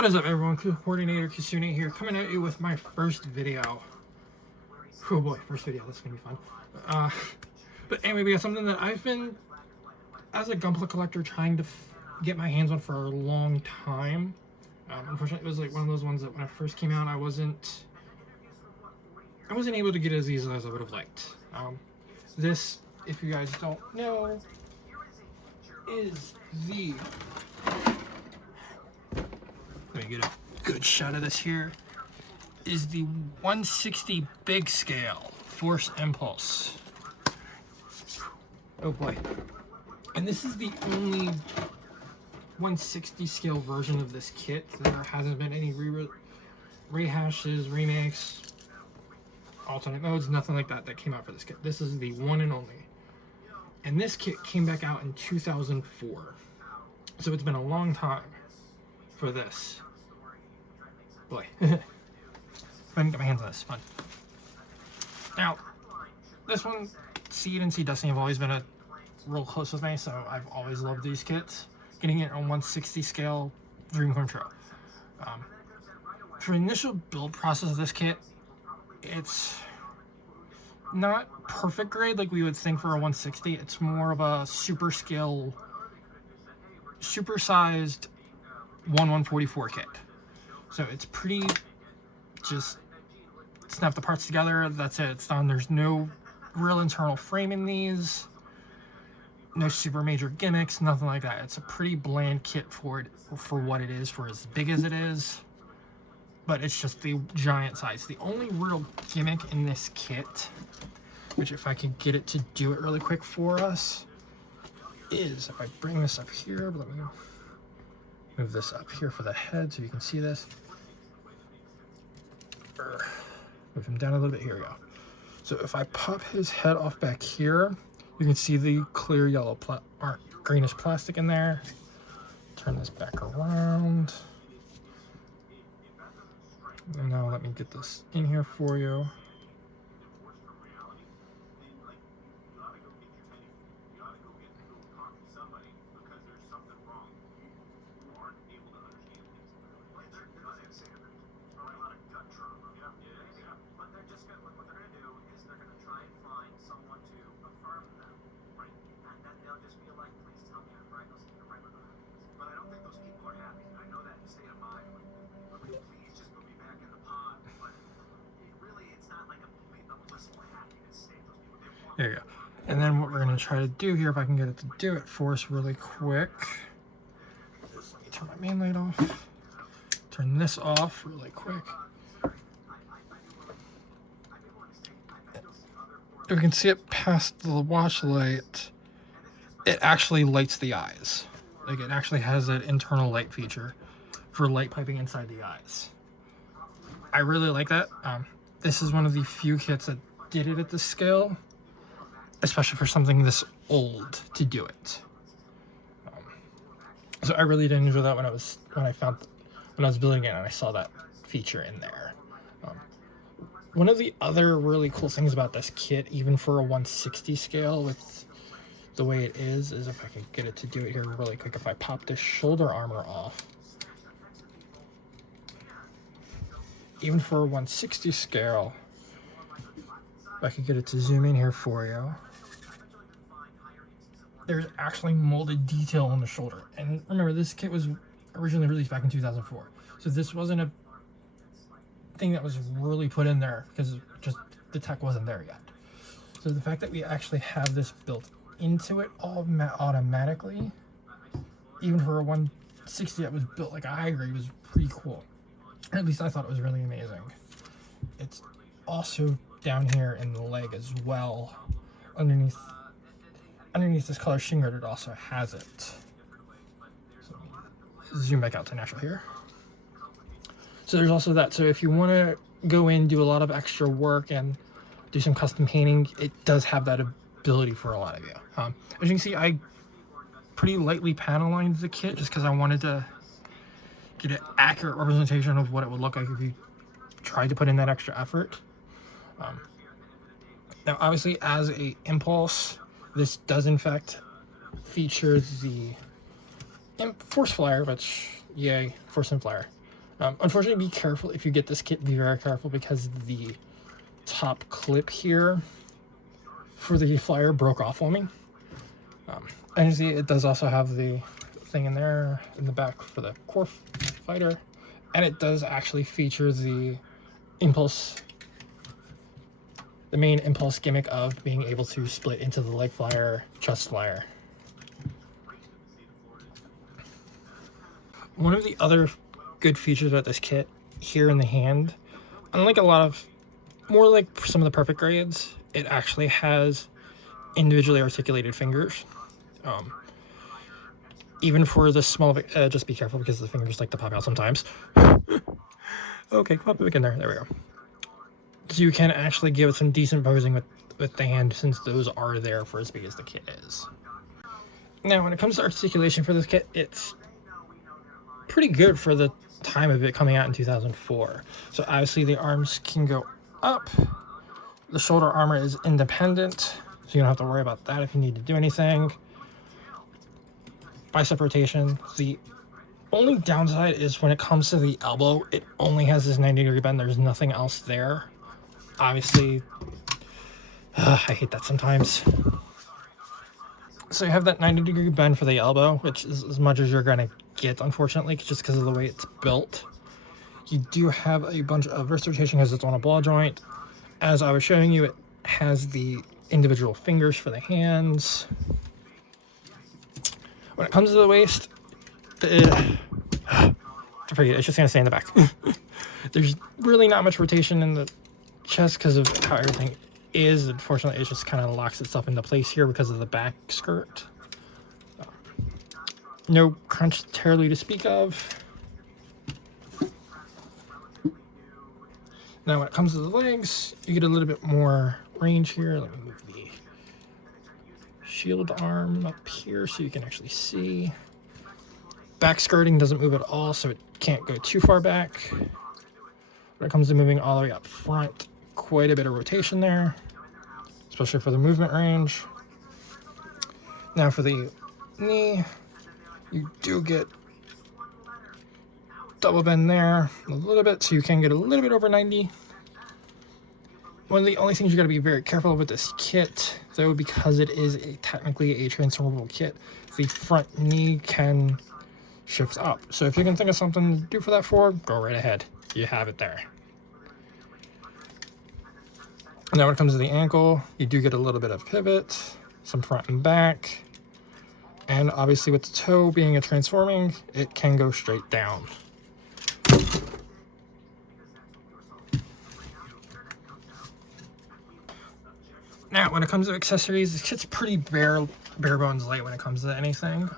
What is up, everyone? Coordinator Kisune here, coming at you with my first video. Oh boy, first video, that's gonna be fun. But anyway, we got something that I've been, as a Gunpla collector, trying to get my hands on for a long time. Unfortunately, it was like one of those ones that when it first came out, I wasn't able to get as easily as I would have liked. This, if you guys don't know, is the... Let me get a good shot of this here. Is the 160 big scale Force Impulse. Oh boy. And this is the only 160 scale version of this kit. There hasn't been any rehashes, remakes, alternate modes, nothing like that came out for this kit. This is the one and only. And this kit came back out in 2004. So it's been a long time for this. Boy. If I can get my hands on this, fun. Now, this one, Seed and Seed Destiny have always been real close with me, so I've always loved these kits. Getting it on 160 scale, dream come true. For the initial build process of this kit, it's not perfect grade like we would think for a 160. It's more of a super scale, supersized 144 kit. So it's pretty, just snap the parts together, that's it, it's done. There's no real internal frame in these, no super major gimmicks, nothing like that. It's a pretty bland kit for what it is, for as big as it is, but it's just the giant size. The only real gimmick in this kit, which if I could get it to do it really quick for us, is if I bring this up here, let me move this up here for the head so you can see this. Move him down a little bit. Here we go. So if I pop his head off back here, you can see the clear yellow or greenish plastic in there. Turn this back around. And now let me get this in here for you. There you go. And then what we're going to try to do here, if I can get it to do it for us really quick, is let me turn my main light off, turn this off really quick. If we can see it past the watch light, it actually lights the eyes. Like, it actually has an internal light feature for light piping inside the eyes. I really like that. This is one of the few kits that did it at this scale, especially for something this old to do it. So I really did enjoy that when I was building it and I saw that feature in there. One of the other really cool things about this kit, even for a 160 scale with the way it is if I can get it to do it here really quick, if I pop this shoulder armor off, even for a 160 scale, if I could get it to zoom in here for you, there's actually molded detail on the shoulder. And remember, this kit was originally released back in 2004. So this wasn't a thing that was really put in there because just the tech wasn't there yet. So the fact that we actually have this built into it all automatically, even for a 160 that was built like a high grade, was pretty cool. Or at least I thought it was really amazing. It's also down here in the leg as well, underneath this color shinguard, it also has it. So zoom back out to natural here. So there's also that. So if you want to go in, do a lot of extra work and do some custom painting, it does have that ability for a lot of you. As you can see, I pretty lightly panel lined the kit just because I wanted to get an accurate representation of what it would look like if you tried to put in that extra effort. Now obviously, as a Impulse, this does in fact feature the Force Flyer, which, yay, Force and Flyer. Unfortunately, be careful if you get this kit. Be very careful because the top clip here for the flyer broke off on me. And you see, it does also have the thing in there in the back for the core fighter, and it does actually feature the impulse, the main impulse gimmick of being able to split into the leg flyer, chest flyer. One of the other good features about this kit here in the hand, unlike a lot of, more like some of the perfect grades, it actually has individually articulated fingers. Even for the small, just be careful because the fingers like to pop out sometimes. Okay, pop it back in there. There we go. So you can actually give it some decent posing with the hand, since those are there for as big as the kit is. Now, when it comes to articulation for this kit, it's pretty good for the time of it coming out in 2004. So obviously the arms can go up. The shoulder armor is independent, so you don't have to worry about that if you need to do anything. Bicep rotation. The only downside is when it comes to the elbow, it only has this 90-degree bend. There's nothing else there. Obviously, I hate that sometimes. So you have that 90-degree bend for the elbow, which is as much as you're going to get, unfortunately, just because of the way it's built. You do have a bunch of wrist rotation because it's on a ball joint. As I was showing you, it has the individual fingers for the hands. When it comes to the waist, forget it, it's just going to stay in the back. There's really not much rotation in the chest because of how everything is. Unfortunately, it just kind of locks itself into place here because of the back skirt. No crunch terribly to speak of. Now, when it comes to the legs, you get a little bit more range here. Let me move the shield arm up here so you can actually see. Back skirting doesn't move at all, so it can't go too far back. When it comes to moving all the way up front, quite a bit of rotation there, especially for the movement range. Now for the knee, you do get double bend there a little bit, so you can get a little bit over 90. One of the only things you got to be very careful with this kit, though, because it is technically a transformable kit, the front knee can shift up. So if you can think of something to do for that go right ahead. You have it there. Now when it comes to the ankle, you do get a little bit of pivot, some front and back, and obviously with the toe being a transforming, it can go straight down. Now, when it comes to accessories, this kit's pretty bare bones light when it comes to anything.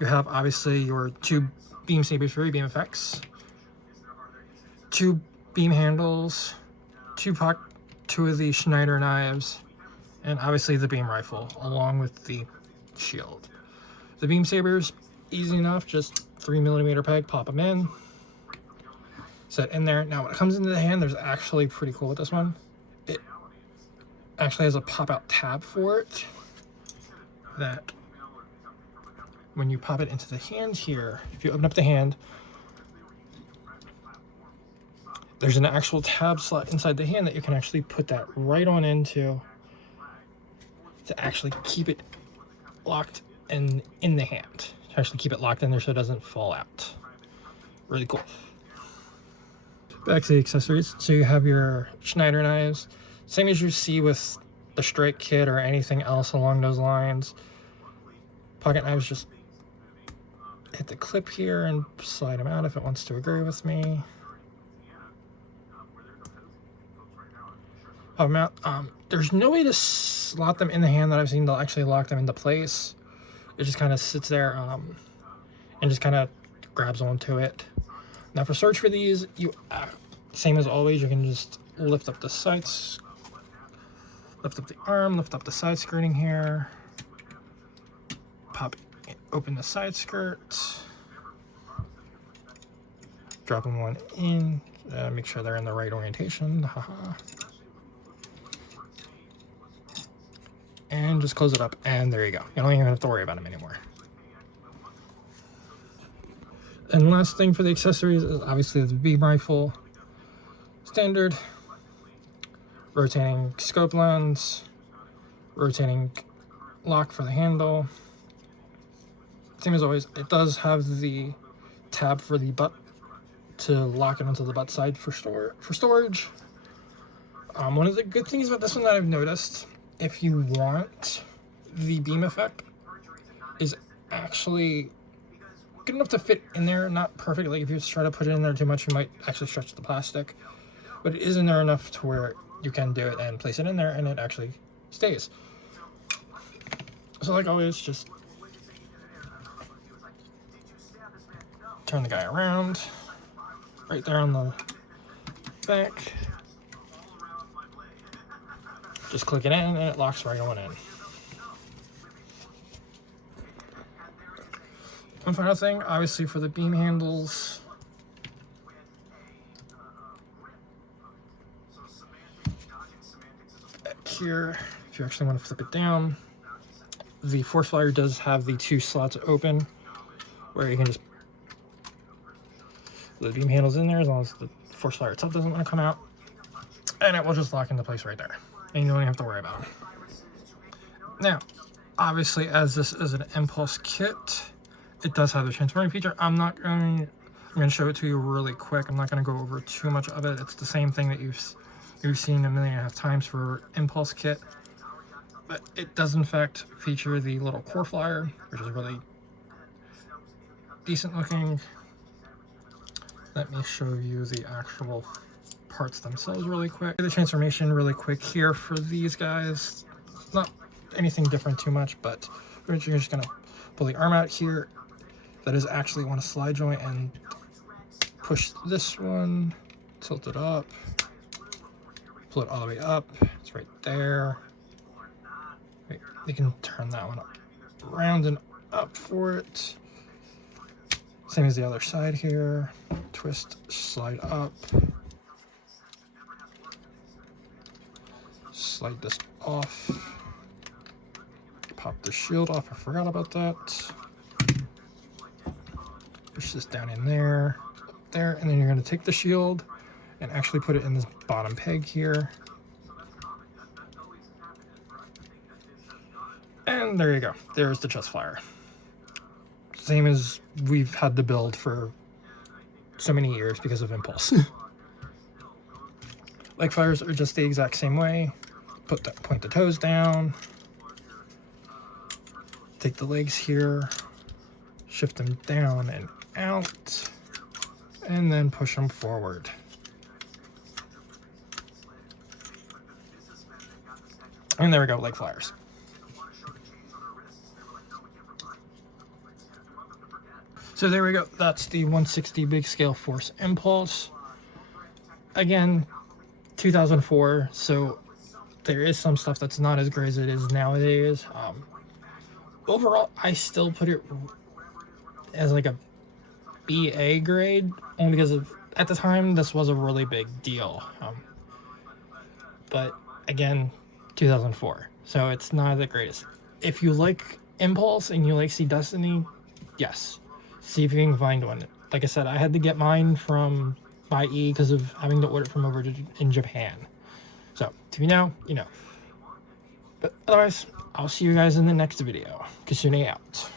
You have obviously your two beam sabers for your beam effects, two beam handles, two of the Schneider knives, and obviously the beam rifle, along with the shield. The beam sabers, easy enough, just 3mm peg, pop them in, set in there. Now, when it comes into the hand, there's actually pretty cool with this one. It actually has a pop-out tab for it that when you pop it into the hand here, if you open up the hand, there's an actual tab slot inside the hand that you can actually put that right on into to actually keep it locked in the hand. To actually keep it locked in there so it doesn't fall out. Really cool. Back to the accessories. So you have your Schneider knives. Same as you see with the strike kit or anything else along those lines. Pocket knives, just hit the clip here and slide them out if it wants to agree with me. Pop them out. There's no way to slot them in the hand that I've seen to actually lock them into place. It just kind of sits there and just kind of grabs onto it. Now for search for these, you same as always, you can just lift up the sides, lift up the arm, lift up the side skirting here, pop it, open the side skirt, dropping one in, make sure they're in the right orientation, and just close it up, and there you go. You don't even have to worry about them anymore. And last thing for the accessories is obviously the beam rifle. Standard. Rotating scope lens. Rotating lock for the handle. Same as always, it does have the tab for the butt to lock it onto the butt side for storage. One of the good things about this one that I've noticed, if you want the beam effect, is actually good enough to fit in there. Not perfect, like if you try to put it in there too much, you might actually stretch the plastic. But it is in there enough to where you can do it and place it in there and it actually stays. So like always, just turn the guy around, right there on the back. Just click it in and it locks right on in. One final thing, obviously for the beam handles, back here, if you actually want to flip it down, the force flyer does have the 2 slots open where you can just the beam handles in there as long as the force flyer itself doesn't want to come out, and it will just lock into place right there and you don't even have to worry about it. Now obviously, as this is an Impulse kit, it does have the transferring feature. I'm going to show it to you really quick. I'm not going to go over too much of it. It's the same thing that you've seen 1.5 million times for Impulse kit, but it does in fact feature the little core flyer, which is really decent looking. Let me show you the actual parts themselves really quick. The transformation really quick here for these guys. Not anything different too much, but you're just gonna pull the arm out here. That is actually one slide joint, and push this one, tilt it up, pull it all the way up. It's right there. Wait, you can turn that one up, round and up for it. Same as the other side here. Twist, slide up. Slide this off. Pop the shield off, I forgot about that. Push this down in there, up there, and then you're going to take the shield and actually put it in this bottom peg here. And there you go. There's the chest flyer. Same as we've had the build for so many years because of Impulse. Leg flyers are just the exact same way. Point the toes down. Take the legs here. Shift them down and out. And then push them forward. And there we go, leg flyers. So there we go, that's the 160 big scale force Impulse. Again, 2004, so there is some stuff that's not as great as it is nowadays. Overall, I still put it as like a BA grade, only because at the time this was a really big deal. But again, 2004, so it's not the greatest. If you like Impulse and you like Sea Destiny, yes. See if you can find one. Like I said, I had to get mine from by E because of having to order it from over in Japan. So, if you know, you know. But otherwise, I'll see you guys in the next video. Kasune out.